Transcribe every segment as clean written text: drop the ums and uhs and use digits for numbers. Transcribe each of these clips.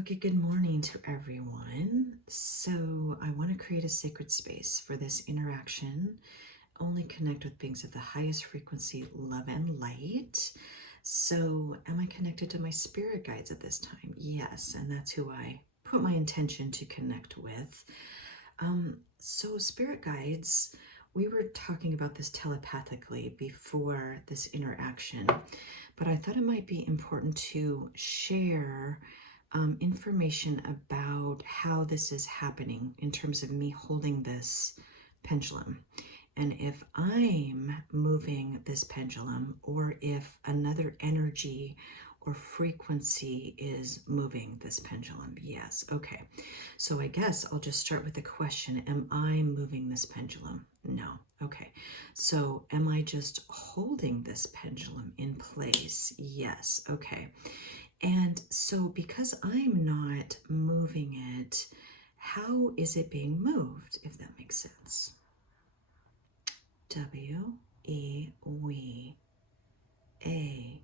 Okay, good morning to everyone. So, I want to create a sacred space for this interaction. Only connect with beings of the highest frequency, love, and light. So, am I connected to my spirit guides at this time? Yes, and that's who I put my intention to connect with. So, spirit guides, we were talking about this telepathically before this interaction, but I thought it might be important to share information about how this is happening in terms of me holding this pendulum. And if I'm moving this pendulum, or if another energy or frequency is moving this pendulum. Yes, okay. So I guess I'll just start with the question, am I moving this pendulum? No. Okay. So am I just holding this pendulum in place? Yes. Okay. And so because I'm not moving it, how is it being moved, if that makes sense? W-E, we, A-R-E-R,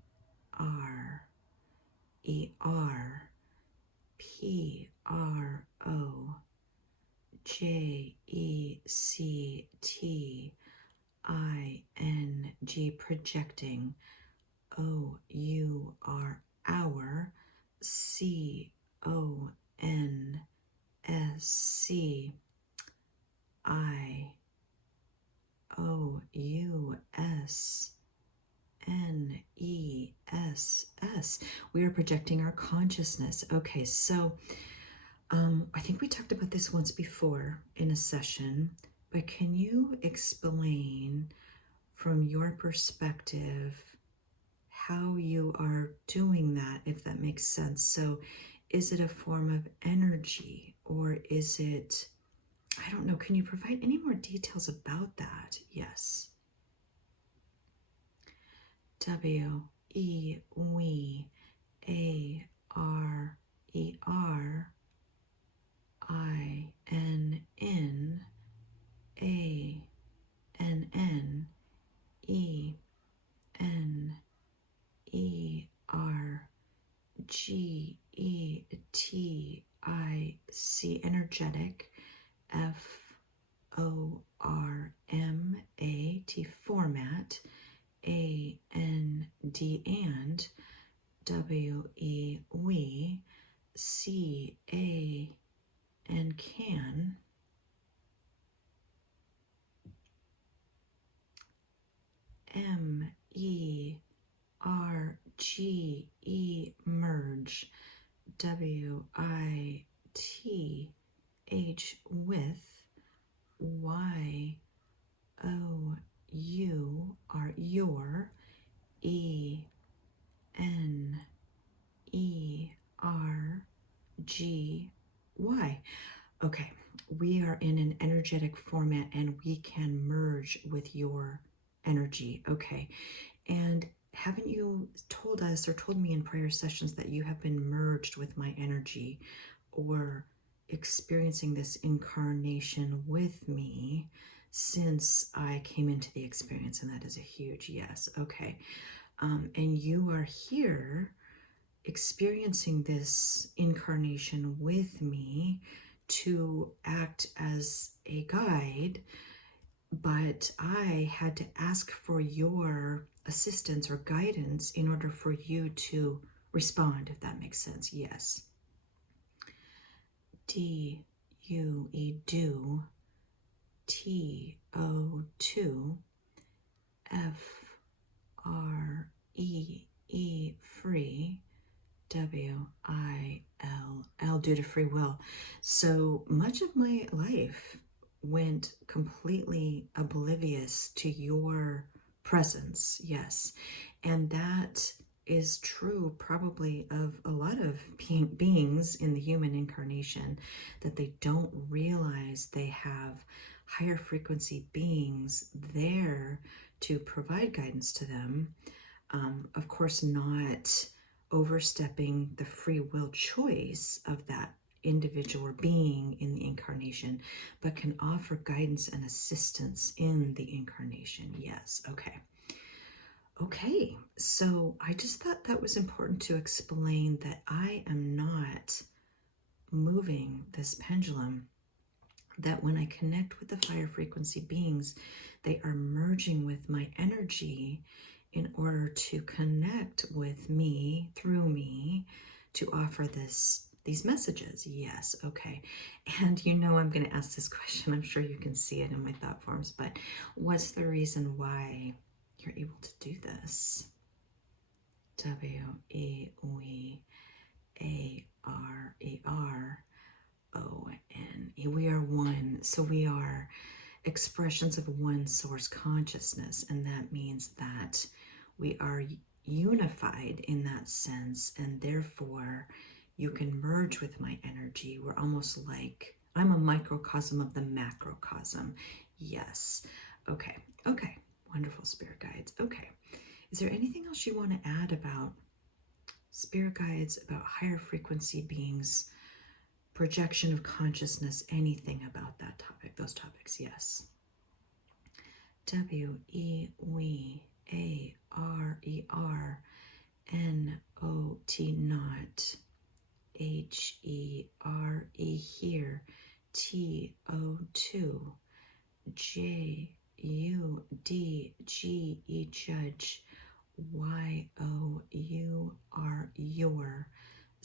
P-R-O, J-E-C-T-I-N-G, projecting, O-U-R, our, C-O-N-S-C-I-O-U-S-N-E-S-S. We are projecting our consciousness. Okay, so I think we talked about this once before in a session, but can you explain from your perspective how you are doing that, if that makes sense? So is it a form of energy, or is it, I don't know, can you provide any more details about that? Yes. W-E, we, A-R-E-R, I-N-N, A-N-N-E-N-E-R-G-E-T-I-C, energetic, F-O-R-M-A-T, format, A-N-D, and W-E, we, C-A, and can, M-E-R-G-E, merge, W-I-T-H, with, Y-O-U-R, your, E-N-E-R-G-Y. Okay, we are in an energetic format and we can merge with your energy. Okay, and haven't you told us or told me in prior sessions that you have been merged with my energy, or experiencing this incarnation with me since I came into the experience? And that is a huge yes. Okay, and you are here experiencing this incarnation with me to act as a guide, but I had to ask for your assistance or guidance in order for you to respond, if that makes sense. Yes. D-U-E, do, T-O-2, F-R-E-E, free, W-I-L-L, due to free will. So much of my life went completely oblivious to your presence. Yes. And that is true probably of a lot of beings in the human incarnation, that they don't realize they have higher frequency beings there to provide guidance to them. Of course, not overstepping the free will choice of that individual or being in the incarnation, but can offer guidance and assistance in the incarnation. Yes. Okay. So I just thought that was important to explain, that I am not moving this pendulum, that when I connect with the higher frequency beings, they are merging with my energy in order to connect with me, through me, to offer these messages. Yes, okay. And you know I'm going to ask this question. I'm sure you can see it in my thought forms, but what's the reason why you're able to do this? W-E-We-A-R-E-R-O-N-E. We are one. So we are expressions of one source consciousness, and that means that we are unified in that sense, and therefore you can merge with my energy. We're almost like I'm a microcosm of the macrocosm. Yes. Okay. Okay. Wonderful, spirit guides. Okay. Is there anything else you want to add about spirit guides, about higher frequency beings, projection of consciousness, anything about that topic, those topics? Yes. W-E-We-A-R-E-R-N-O-T, not. H-E-R-E, here. T-O-2. J-U-D-G-E, judge. Y-O-U-R, your.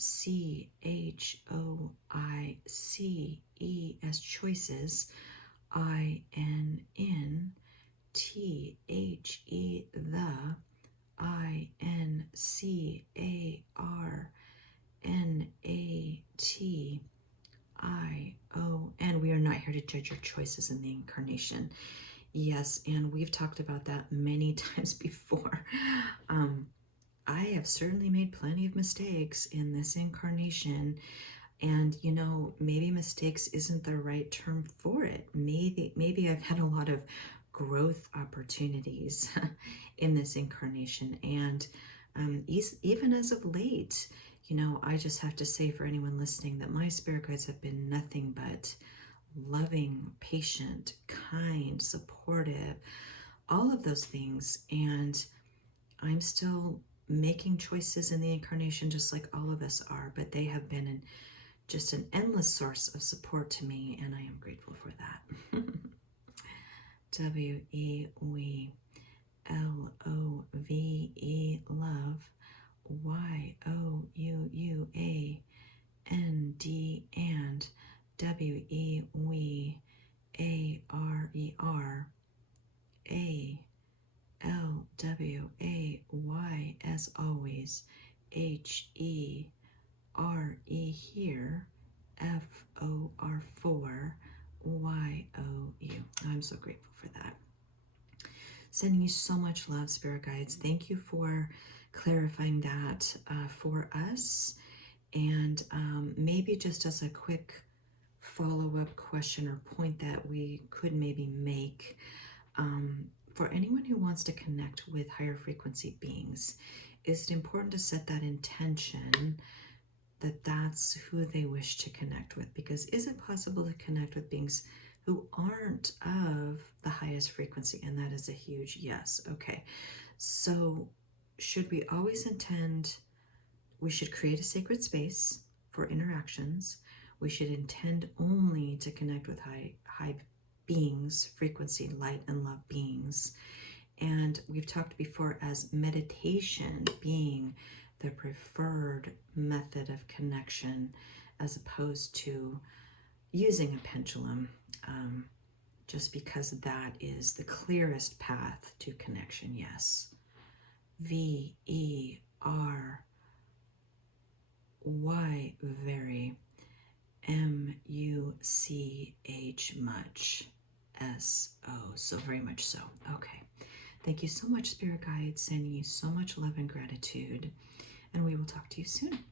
C-H-O-I-C-E, as choices. I-N-N. T-H-E, the. I-N-C-A-R-N-A-T-I-O-N. We are not here to judge your choices in the incarnation. Yes, and we've talked about that many times before. I have certainly made plenty of mistakes in this incarnation, and you know, maybe mistakes isn't the right term for it. Maybe I've had a lot of growth opportunities in this incarnation, and even as of late, you know, I just have to say for anyone listening that my spirit guides have been nothing but loving, patient, kind, supportive, all of those things. And I'm still making choices in the incarnation just like all of us are, but they have been just an endless source of support to me, and I am grateful for that. W-E-We-L-O-V-E, love. Y-O-U-U-A-N-D, and. W-E-We-A-R-E-R-A-L-W-A-Y, as always. H-E-R-E, here. F-O-R, Y-O-U. I'm so grateful for that. Sending you so much love, spirit guides. Thank you for clarifying that for us. And maybe just as a quick follow-up question or point that we could maybe make, for anyone who wants to connect with higher frequency beings, is it important to set that intention that that's who they wish to connect with? Because is it possible to connect with beings who aren't of the highest frequency? And that is a huge yes. Okay, so should we always intend, we should create a sacred space for interactions. We should intend only to connect with high beings, frequency, light and love beings. And we've talked before as meditation being the preferred method of connection, as opposed to using a pendulum, just because that is the clearest path to connection. Yes. V-E-R-Y, very. M-U-C-H, much. S-O, so very much so. Okay. Thank you so much, spirit guides. Sending you so much love and gratitude. And we will talk to you soon.